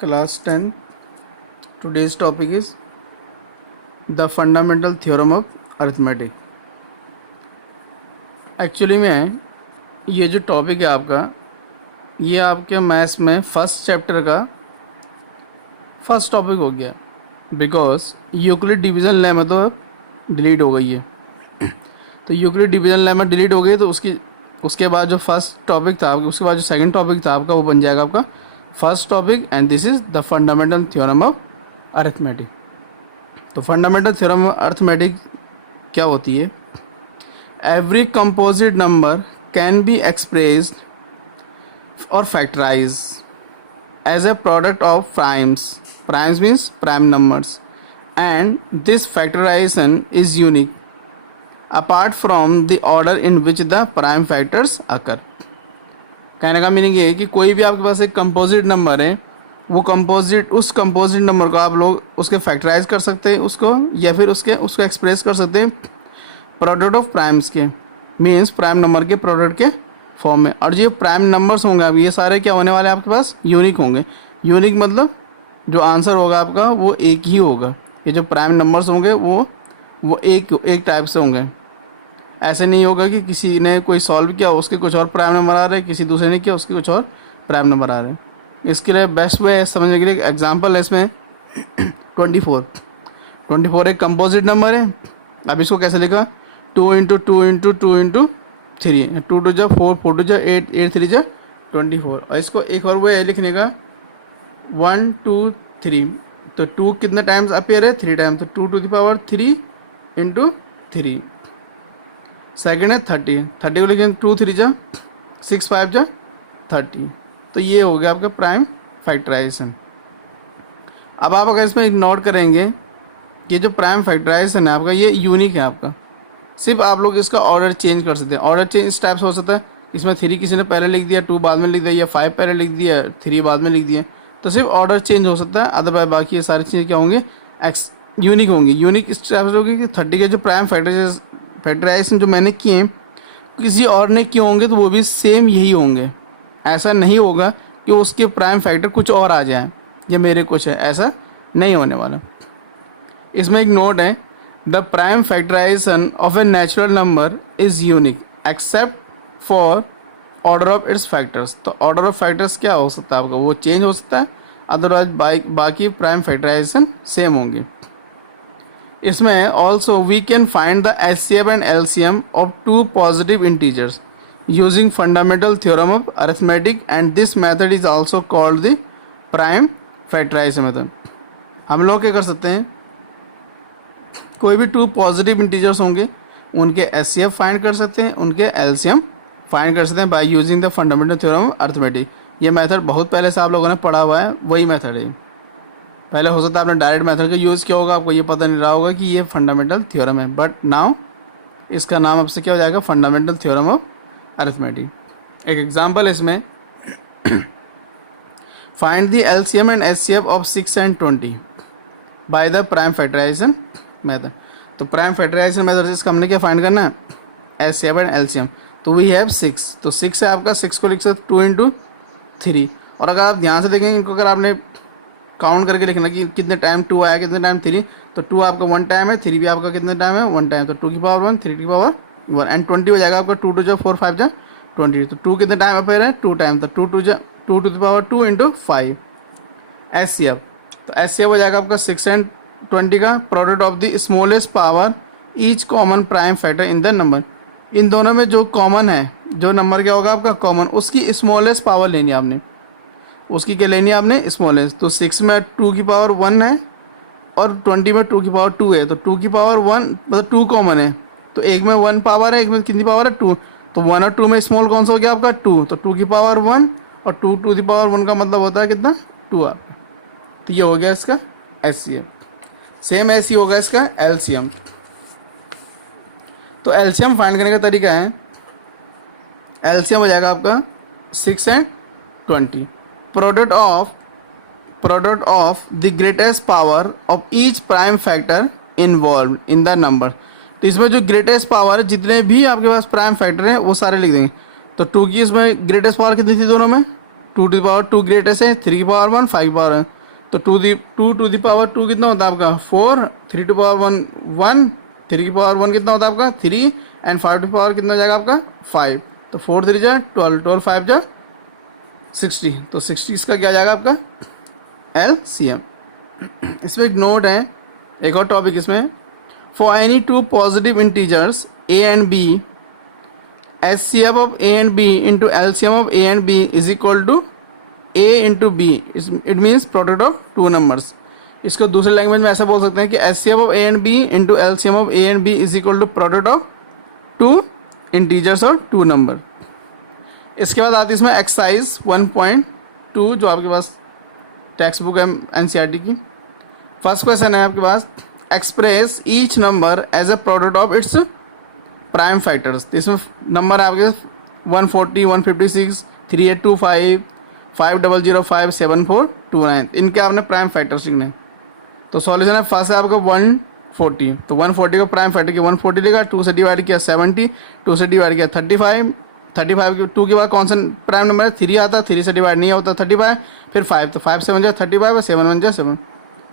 Class 10. Today's topic is the fundamental theorem of arithmetic. Actually में ये जो topic है आपका, ये आपके मैथ्स में फर्स्ट चैप्टर का फर्स्ट टॉपिक हो गया, बिकॉज यूक्लिड डिवीज़न लेमा तो डिलीट हो गई है। तो यूक्लिड डिवीज़न लेमा डिलीट हो गई तो उसके बाद जो फर्स्ट टॉपिक था, उसके बाद जो सेकंड टॉपिक था आपका, वो बन जाएगा आपका first topic, and this is the fundamental theorem of arithmetic. तो फंडामेंटल थ्योरम ऑफ अरिथमेटिक क्या होती है? Every composite number can be expressed और factorize as a product of primes means prime numbers, and this factorization is unique apart from the order in which the prime factors occur. कहने का meaning ये है कि कोई भी आपके पास एक कंपोजिट नंबर है, वो उस कंपोजिट नंबर को आप लोग उसके फैक्टराइज कर सकते हैं उसको, या फिर उसको एक्सप्रेस कर सकते हैं प्रोडक्ट ऑफ प्राइम्स के, मीन्स प्राइम नंबर के प्रोडक्ट के फॉर्म में। और जो प्राइम नंबर्स होंगे अब ये सारे क्या होने वाले हैं आपके पास? यूनिक होंगे। यूनिक मतलब जो आंसर होगा आपका वो एक ही होगा। ये जो प्राइम नंबर्स होंगे वो एक टाइप से होंगे। ऐसे नहीं होगा कि किसी ने कोई सॉल्व किया उसके कुछ और प्राइम नंबर आ रहे हैं, किसी दूसरे ने किया उसके कुछ और प्राइम नंबर आ रहे हैं। इसके लिए बेस्ट वे समझने के लिए एग्जांपल है इसमें 24 एक कंपोजिट नंबर है। अब इसको कैसे लिखा? 2 इंटू 2 इंटू 2 इंटू 3, 2 2 जा 4, 4 2 जा 8, 8 3 जा 24। और इसको एक और वे है लिखने का 1 2 3। तो 2 कितने टाइम्स अपीयर है? 3 टाइम्स। तो 2 to the power 3 into 3। Second है 30 को लिखेंगे 2 3 जा 6 5 जा 30। तो ये हो गया आपका प्राइम फैक्टराइजेशन। अब आप अगर इसमें नोट करेंगे, ये जो प्राइम फैक्टराइजेशन है आपका, ये यूनिक है आपका। सिर्फ आप लोग इसका ऑर्डर चेंज कर सकते हैं। ऑर्डर चेंज इस टाइप से हो सकता है, इसमें 3 किसी ने पहले लिख दिया, 2 बाद में लिख दिया, या 5 पहले लिख दिया, 3 बाद में लिख दिया। तो सिर्फ ऑर्डर चेंज हो सकता है, अदरवाइज बाकी ये सारी चीज़ें क्या होंगे? यूनिक होंगी। यूनिक इस टाइप से होगी कि 30 के जो प्राइम फैक्टराइजेशन जो मैंने किए किसी और ने किए होंगे तो वो भी सेम यही होंगे। ऐसा नहीं होगा कि उसके प्राइम फैक्टर कुछ और आ जाए या मेरे कुछ है, ऐसा नहीं होने वाला। इसमें एक नोट है, the prime factorisation of a natural number is unique except for order of its factors. तो ऑर्डर ऑफ फैक्टर्स क्या हो सकता है आपका? वो चेंज हो सकता है, अदरवाइज बाकी प्राइम फैक्टराइजेशन सेम होंगे। इसमें also we can find the HCF and LCM of 2 positive integers using fundamental theorem of arithmetic, and this method is also called the prime factorisation method. हम लोग क्या कर सकते हैं, कोई भी 2 पॉजिटिव इंटीजर्स होंगे उनके एचसीएफ फाइंड कर सकते हैं, उनके एलसीएम फाइंड कर सकते हैं by using the fundamental theorem of arithmetic. ये मेथड बहुत पहले से आप लोगों ने पढ़ा हुआ है, वही मेथड है। पहले हो सकता है आपने डायरेक्ट मेथड का यूज़ किया होगा, आपको ये पता नहीं रहा होगा कि ये फंडामेंटल थ्योरम है, बट नाउ इसका नाम अब से क्या हो जाएगा? Fundamental theorem of arithmetic. एक एग्जांपल इसमें find the LCM and HCF of 6 and 20 by the prime factorisation method. तो प्राइम फैक्टराइजेशन मेथड से इसका हमने क्या फाइंड करना है? HCF and LCM. तो वी हैव 6, तो 6 है आपका, 6 को लिख सकते 2 इंटू 3। और अगर आप ध्यान से देखेंगे इनको, अगर आपने काउंट करके लिखना कि कितने टाइम 2 आया, कितने टाइम 3, तो 2 आपका 1 टाइम है, 3 भी आपका कितने टाइम है? 1 टाइम। तो 2 की पावर 1, 3 की पावर 1, एंड 20 हो जाएगा आपका 2 2 जा 4 5 जा 20। तो 2 कितने टाइम अपेयर है? 2 टाइम। तो 2 to the power 2 into 5 HCF. तो एचसीएफ हो जाएगा आपका 6 एंड 20 का product of the smallest power each common prime factor in the number. इन दोनों में जो कॉमन है, जो नंबर क्या होगा आपका कॉमन, उसकी स्मॉलेस्ट पावर लेनी है आपने। उसकी क्या लेनी है आपने? स्मॉलेस्ट। तो 6 में 2 की पावर 1 है और 20 में 2 की पावर 2 है। तो 2 की पावर 1 मतलब 2 कॉमन है, तो एक में 1 पावर है, एक में कितनी पावर है? 2। तो 1 और 2 में स्मॉल कौन सा हो गया आपका? 2। तो 2 की पावर 1 और 2 टू द पावर 1 का मतलब होता है कितना? 2 आपका। तो ये हो गया इसका एचसीएफ। सेम ऐसी होगा इसका एलसीएम। तो एलसीएम फाइंड करने का तरीका है, एलसीएम हो जाएगा आपका 6 and 20 product of the greatest power of each prime factor involve in the number. तो इसमें जो ग्रेटेस्ट पावर है, जितने भी आपके पास प्राइम फैक्टर हैं वो सारे लिख देंगे। तो 2 की इसमें ग्रेटेस्ट पावर कितनी थी दोनों में? Two to the power two greatest है, 3 की पावर 1, 5 की पावर 1, तो टू टू द पावर 2 कितना होता है आपका 4, 3 टू पावर 1 1, 3 की पावर 1 कितना होता है आपका 3, एंड 5 टू पावर कितना हो जाएगा आपका 5, तो 4 3 जा 12, 12 5 जा 60, तो 60 इसका क्या जाएगा आपका LCM। इसमें एक नोट है, एक और टॉपिक इसमें, for any two positive integers A and B, HCF of A and B into LCM of A and B is equal to A into B. It means product of two numbers. इसको दूसरे language में ऐसा बोल सकते हैं कि HCF of A and B into LCM of A and B is equal to product of two integers और two number. इसके बाद आती है इसमें एक्सरसाइज 1.2 जो आपके पास टेक्स्ट बुक है NCERT की। फर्स्ट क्वेश्चन है आपके पास, express each number as a product of its prime factors. तो इसमें नंबर आपके 140, 156, 3825, 5005, 7429, इनके आपने प्राइम फैक्टर्स लिखने हैं। तो सॉल्यूशन है, फर्स्ट है आपका 140, तो 140 को प्राइम फैक्टर किया 140 लिखा, 2 से डिवाइड किया 70, 2 से डिवाइड किया 35, 35 के 2 के बाद कौन सा प्राइम नंबर है 3 आता, 3 से डिवाइड नहीं होता 35, फिर 5, तो 5 से 1 जा 35 और 7 1 जा 7,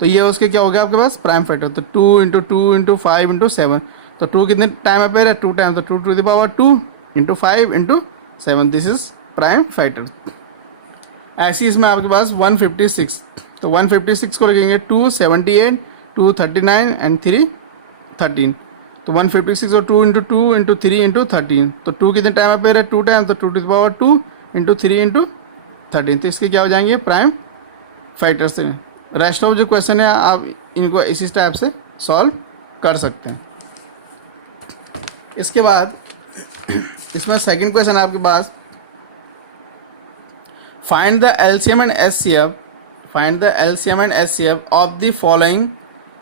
तो ये उसके क्या हो गया आपके पास प्राइम फैक्टर। तो 2 इंटू 2 इंटू 5 इंटू 7, तो 2 कितने टाइम अपेयर है 2 टाइम, तो 2 to the power 2 into 5 into 7, this is prime factor. ऐसी इसमें आपके पास 156, तो 156 को लिखेंगे 2 78, 2 39 एंड 3 13, तो 156 और 2 इंटू 2 इंटू 3 इंटू 13, तो 2 कितने टाइम अपेयर है 2 टाइम, तो 2 to the power 2 into 3 into 13, तो इसके क्या हो जाएंगे प्राइम फैक्टर से। रेस्ट ऑफ जो क्वेश्चन है आप इनको इसी टाइप से सॉल्व कर सकते हैं। इसके बाद इसमें सेकंड क्वेश्चन है आपके पास, find the LCM and SCF, find the LCM and SCF of the following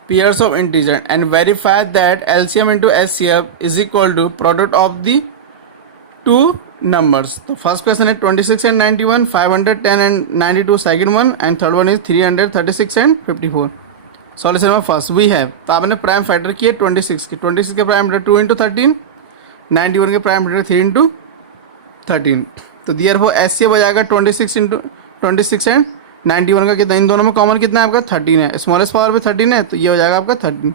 pairs of integer and verify that LCM into SCF is equal to product of the two numbers. तो first question है 26 and 91, 510 and 92 second one, and third one is 336 and 54। Solution में first we have, तो आपने prime factor किए 26 की, 26 के prime factor 2 into 13, 91 के prime factor 3 into 13, तो दियर फॉर SCF हो जाएगा 26 इंटू 26 एंड 91 का कितना, इन दोनों में कॉमन कितना है आपका 13 है, स्मॉलेस्ट पावर भी 13 है, तो ये हो जाएगा आपका 13।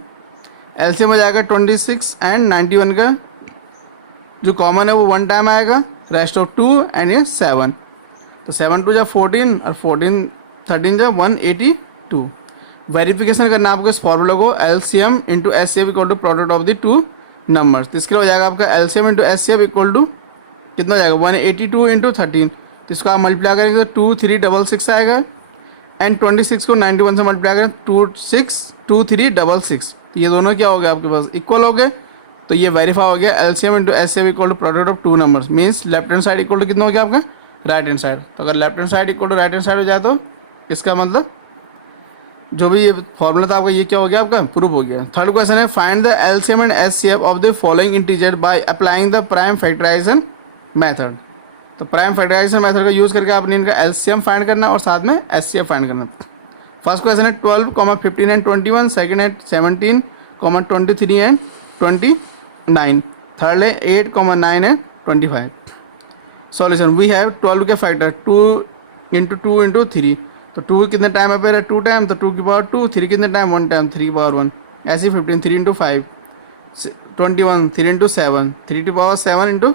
LCM हो जाएगा 26 एंड 91 का जो कॉमन है वो 1 टाइम आएगा, रेस्ट ऑफ 2 एंड ये 7, तो 7 2 जा 14 और 14 13 जा 182। वेरिफिकेशन करना आपको इस फॉर्मूला को LCM into SCF equal to product of the two numbers, तो इसके लिए हो जाएगा आपका LCM into SCF equal to कितना हो जाएगा 182 इंटू 13, तो इसको आप मल्टीप्लाई करेंगे तो 2366 आएगा, एंड 26 को 91 से मल्टीप्लाई करें 2366, तो ये दोनों क्या हो गया आपके पास इक्वल हो गए, तो ये वेरीफाई हो गया LCM into SCF equal to product of two numbers, means left hand side equal to कितना हो गया आपका राइट हैंड साइड। तो अगर left hand side equal to right hand side हो जाए तो इसका मतलब जो भी ये फॉर्मूला था आपका ये क्या हो गया आपका प्रूफ हो गया। थर्ड क्वेश्चन है, find the LCM and SCF of the following integer by applying the prime factorisation method. तो प्राइम फैक्टराइजेशन मेथड का यूज़ करके आपने इनका LCM फाइंड करना और साथ में SCF फाइंड करना। फर्स्ट क्वेश्चन है 12, 15 एंड 21, सेकंड है 17, 23 एंड 29, थर्ड है 8, 9 एंड 25। सॉल्यूशन वी हैव 12 के फैक्टर 2 इंटू 2 इंटू 3, तो 2 कितने टाइम अपेयर है 2 टाइम, तो 2 की पावर 2, 3 कितने टाइम 1 टाइम, 3 की पावर 1, ऐसे 15 3 इंटू 5 21, 3 इंटू 7, 3 की पावर 7 इंटू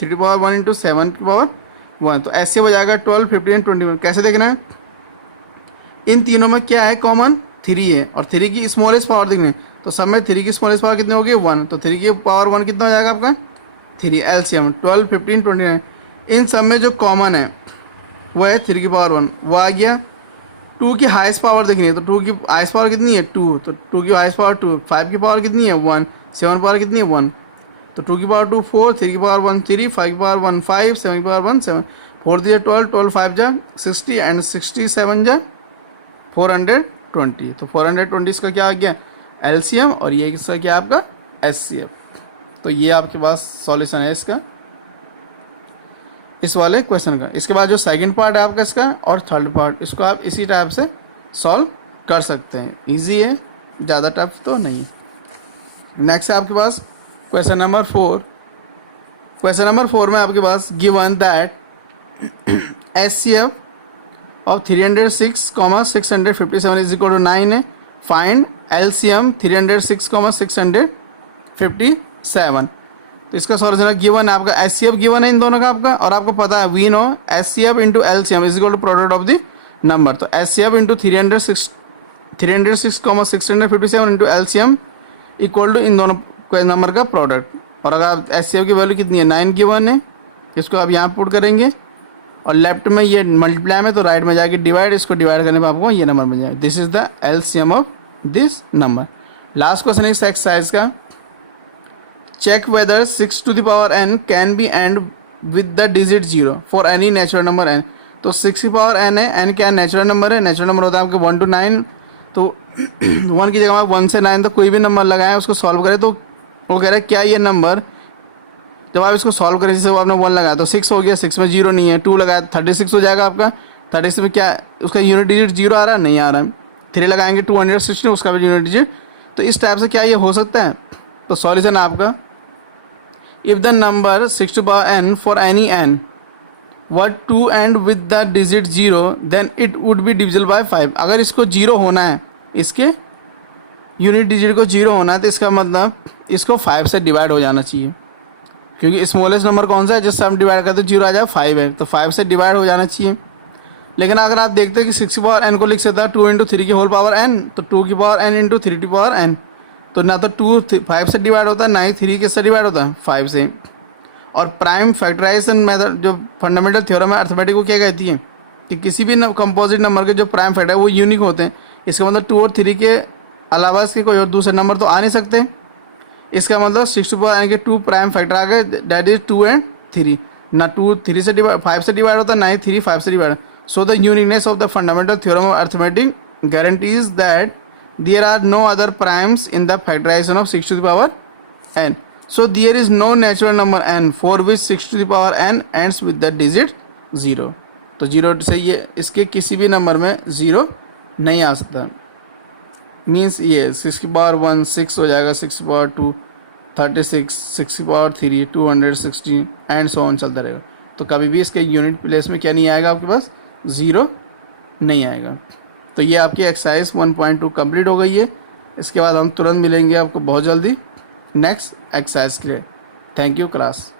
3 की पावर 1 इंटू 7 की पावर 1, तो ऐसे हो जाएगा 12 15 एंड 21। कैसे देखना है, इन तीनों में क्या है कॉमन 3 है, और 3 की स्मॉलेस्ट पावर देखनी है, तो सब में 3 की स्मॉलेस्ट पावर कितनी होगी 1, तो 3 की पावर 1 कितना हो जाएगा आपका 3, LCM 12 15 29। इन सब में जो कॉमन है वो है 3 की पावर 1, वो आ गया। 2 की हाईएस्ट पावर देखनी है, तो 2 की हाईएस्ट पावर कितनी है 2, तो 2 की हाईएस्ट पावर 2, 5 की पावर कितनी है 1, 7 पावर कितनी है 1, तो 2 की पावर 2 4, 3 की पावर 1 3, 5 की पावर 1 5, 7 की पावर 1 7, 4 दिया 12, 12 5 जा 60 एंड 67 जा 420, तो 420 इसका क्या आ गया LCM और ये इसका क्या आपका SCF। तो ये आपके पास सॉल्यूशन है इसका इस वाले क्वेश्चन का। इसके बाद जो सेकंड पार्ट है आपका इसका और थर्ड पार्ट, इसको आप इसी टाइप से सॉल्व कर सकते हैं, इजी है, ज़्यादा टफ तो नहीं है। नेक्स्ट है आपके पास क्वेश्चन नंबर 4। क्वेश्चन नंबर 4 में आपके पास given that SCF of 306,657 is equal to 9 है. Find LCM 306,657. तो इसका सॉल्यूशन गिवन है आपका, एचसीएफ गिवन है इन दोनों का आपका, और आपको पता है we know HCF into LCM is equal to product of the number. तो HCF into 306,657 into LCM equal to इन दोनों नंबर का प्रोडक्ट. और अगर एचसीएफ की वैल्यू कितनी है 9 गिवन है, इसको आप यहाँ पुट करेंगे और लेफ्ट में ये मल्टीप्लाई में तो राइट में जाके डिवाइड, इसको डिवाइड करने पर आपको ये नंबर मिल जाएगा. This is the LCM of this number. Last question इस एक्सरसाइज का, check whether 6 to the power n can be and with the digit 0 for any natural number n. तो 6 की पावर n है, n क्या natural number है, natural number होता है आपके 1 to 9. तो 1 की जगह 1 से 9 तो कोई भी नंबर लगाएं, उसको सॉल्व करें. तो वो कह रहे हैं क्या ये नंबर, जब आप इसको सॉल्व करें, जैसे वो आपने 1 लगाया तो 6 हो गया, 6 में 0 नहीं है, 2 लगाया 36 हो जाएगा आपका. 36 में क्या उसका यूनिट डिजिट 0 आ रहा है, नहीं आ रहा है. 3 लगाएंगे 216, उसका भी यूनिट डिजिट. तो इस टाइप से क्या ये हो सकता है. तो सॉल्यूशन आपका, if the number 6 to power n for any n were to end with the digit 0 then it would be divisible by 5. अगर इसको 0 होना है, इसके यूनिट डिजिट को 0 होना है, तो इसका मतलब इसको 5 से डिवाइड हो जाना चाहिए, क्योंकि स्मॉलेस्ट नंबर कौन सा है जिससे हम डिवाइड करते हैं 0 आ जाए 5 है, तो 5 से डिवाइड हो जाना चाहिए. लेकिन अगर आप देखते हैं कि 6 की पावर n को लिख सकता है 2 इंटू 3 की होल पावर n, तो 2 की पावर n इंटू 3 की पावर n. तो ना तो 2 5 से डिवाइड होता है, ना ही 3 किससे डिवाइड होता है 5 से. और प्राइम फैक्टराइजेशन मेथड जो फंडामेंटल थ्योरम है अर्थमेटिक को क्या कहती है कि किसी भी कंपोजिट नंबर के जो प्राइम फैक्टर है वो यूनिक होते हैं. इसका मतलब 2 और 3 के अलावा इसके कोई और दूसरे नंबर तो आ नहीं सकते. इसका मतलब 6 to power n के 2 प्राइम फैक्टर आ गए, दैट इज 2 and 3. ना 2 3 से डिवाइड 5 से डिवाइड होता है, ना ही 3 5 से divide. So the uniqueness of the fundamental theorem of arithmetic guarantees that there are no other primes in the factorization of 6 to the power n. So there is no natural number n for which 6 to the power n ends with the digit 0. तो 0 से ये इसके किसी भी number में 0 नहीं आ सकता. Means ये 6 की पावर 1 6 हो जाएगा, 6 की पावर 2 36, 6 की पावर 3 216 एंड सो ऑन चलता रहेगा. तो कभी भी इसके यूनिट प्लेस में क्या नहीं आएगा, आपके पास 0 नहीं आएगा. तो ये आपकी एक्सरसाइज 1.2 कंप्लीट हो गई है. इसके बाद हम तुरंत मिलेंगे आपको बहुत जल्दी नेक्स्ट एक्सरसाइज के लिए. Thank you class.